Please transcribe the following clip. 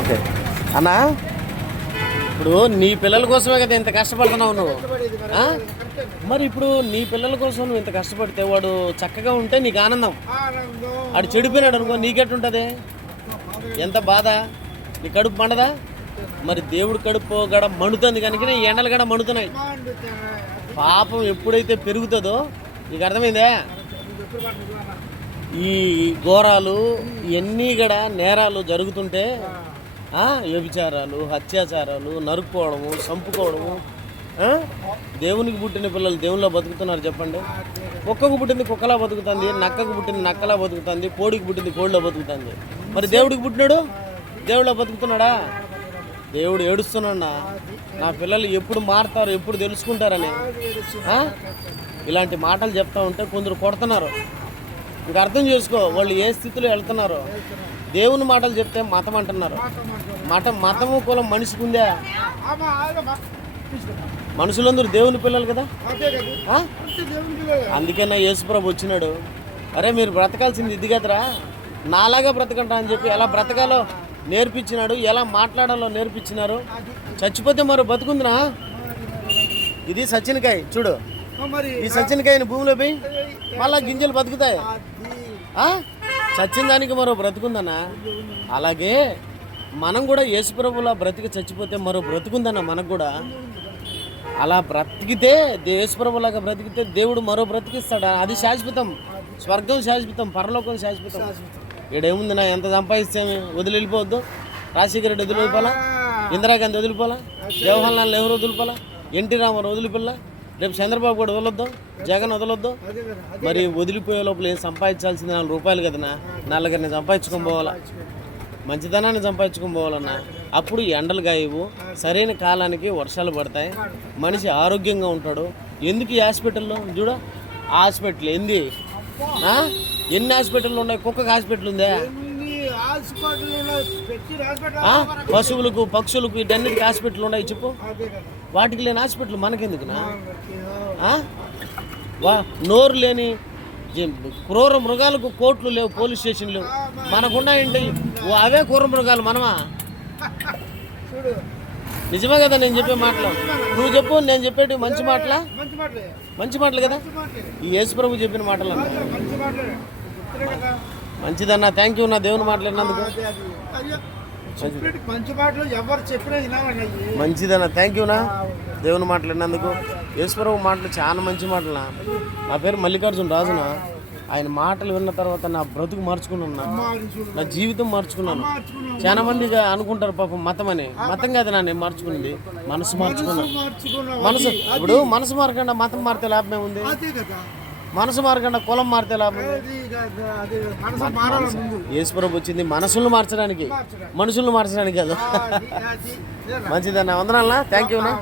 Okay అన్నా, ఇప్పుడు నీ పిల్లల కోసమే కదా ఇంత కష్టపడుతున్నావు నువ్వు. మరి ఇప్పుడు నీ పిల్లల కోసం నువ్వు ఇంత కష్టపడితే వాడు చక్కగా ఉంటే నీకు ఆనందం. వాడు చెడిపోయినాడు అనుకో నీకెట్టుంటుంది? ఎంత బాధ, నీ కడుపు మండదా? మరి దేవుడు కడుపు గడ మండుతుంది కనుక ఈ ఎండలు గడ మండుతున్నాయి. పాపం ఎప్పుడైతే పెరుగుతుందో నీకు అర్థమైందే. ఈ ఘోరాలు ఇవన్నీ కూడా నేరాలు జరుగుతుంటే వ్యభిచారాలు, అత్యాచారాలు, నరుక్కోవడము, చంపుకోవడము. దేవునికి పుట్టిన పిల్లలు దేవుళ్ళ బతుకుతున్నారు చెప్పండి. కుక్కకు పుట్టింది కుక్కలా బతుకుతుంది, నక్కకు పుట్టింది నక్కలా బతుకుతుంది, కోడికి పుట్టింది కోడిలో బతుకుతుంది. మరి దేవుడికి పుట్టినాడు దేవుళ్ళ బతుకుతున్నాడా? దేవుడు ఏడుస్తున్నాడు, నా పిల్లలు ఎప్పుడు మారుతారు, ఎప్పుడు తెలుసుకుంటారని. ఇలాంటి మాటలు చెప్తా ఉంటే కొందరు కొడుతున్నారు. ఇంకా అర్థం చేసుకో వాళ్ళు ఏ స్థితిలో వెళ్తున్నారు. దేవుని మాటలు చెప్తే మతం అంటున్నారు. మతము కులం మనిషికి ఉందా? మనుషులందరూ దేవుని పిల్లలు కదా. అందుకే నా యేసుప్రభు వచ్చినాడు. అరే మీరు బ్రతకాల్సింది ఇది కదరా, నాలాగా బ్రతకంటా అని చెప్పి ఎలా బ్రతకాలో నేర్పించినాడు, ఎలా మాట్లాడాలో నేర్పించినారు. చచ్చిపోతే మరో బతుకుందినా? ఇది సచ్చినకాయ చూడు, ఈ సచ్చినకాయని భూమిలో పోయి మళ్ళా గింజలు బతుకుతాయి. చచ్చిన దానికి మరో బ్రతుకుందన్నా. అలాగే మనం కూడా యేసుప్రభులా బ్రతికి చచ్చిపోతే మరో బ్రతుకుందన్న మనకు కూడా. అలా బ్రతికితే యేసుప్రభులాగా బ్రతికితే దేవుడు మరో బ్రతికిస్తాడు. అది శాశ్వతం. స్వర్గం శాశ్వతం, పరలోకం శాశ్వతం. ఈడేముందినా, ఎంత సంపాదిస్తాము వదిలి వెళ్ళిపోవద్దు. రాజశేఖర రెడ్డి వదిలి వెళ్ళిపోవాలా, ఇందిరాగాంధీ వదిలిపోవాలా, జవహర్లాల్ నెహ్రూ వదిలిపోవాలా, ఎన్టీ రామారావు వదిలిపోవాలా, రేపు చంద్రబాబు కూడా వదలొద్దు, జగన్ వదలొద్దు. మరి వదిలిపోయే లోపల ఏం సంపాదించాల్సింది 4 రూపాయలు కదనా, నలుగురిని సంపాదించుకొని పోవాలా, మంచితనాన్ని సంపాదించుకొని పోవాలన్నా. అప్పుడు ఎండలు గాయవు, సరైన కాలానికి వర్షాలు పడతాయి, మనిషి ఆరోగ్యంగా ఉంటాడు. ఎందుకు ఈ హాస్పిటల్లో చూడ, హాస్పిటల్ ఏంది, ఎన్ని హాస్పిటల్ ఉన్నాయి? కుక్కకు హాస్పిటల్ ఉందా? పశువులకు, పక్షులకు వీటన్నిటికి హాస్పిటల్ ఉన్నాయి చెప్పు. వాటికి లేని హాస్పిటల్ మనకెందుకునా? నోరు లేని క్రూర మృగాలకు కోర్టులు లేవు, పోలీస్ స్టేషన్లు. మనకున్నాయండి అవే క్రూర మృగాలు. మనమా? నిజమే కదా నేను చెప్పే మాటలు. నువ్వు చెప్పు, నేను చెప్పేటి మంచి మాటలా? మంచి మాటలు కదా ఈ యేసుప్రభు చెప్పిన మాటలు. మంచిదన్నా, థ్యాంక్ యూ నా దేవుని మాట్లాడినందుకు. మంచిదన్నా, థ్యాంక్ యూ నా దేవుని మాట్లాడినందుకు. యేసుప్రభు మాటలు చాలా మంచి మాటలు. నా పేరు మల్లికార్జున రాజున. ఆయన మాటలు విన్న తర్వాత నా బ్రతుకు మార్చుకున్నాను, నా జీవితం మార్చుకున్నాను. చాలా మందిగా అనుకుంటారు పాపం మతం అని. మతం కాదు నా నేను మార్చుకున్నది, మనసు మార్చుకున్నాను. మనసు ఇప్పుడు మనసు మారకుండా మతం మారితే లాభమే ఉంది? మనసు మారకుండా కులం మారితే లాభం? యేసుప్రభు వచ్చింది మనసులను మార్చడానికి, మనుషులను మార్చడానికి కాదు. మంచిదన్నా, వందనాలనా, థ్యాంక్ యూ నా.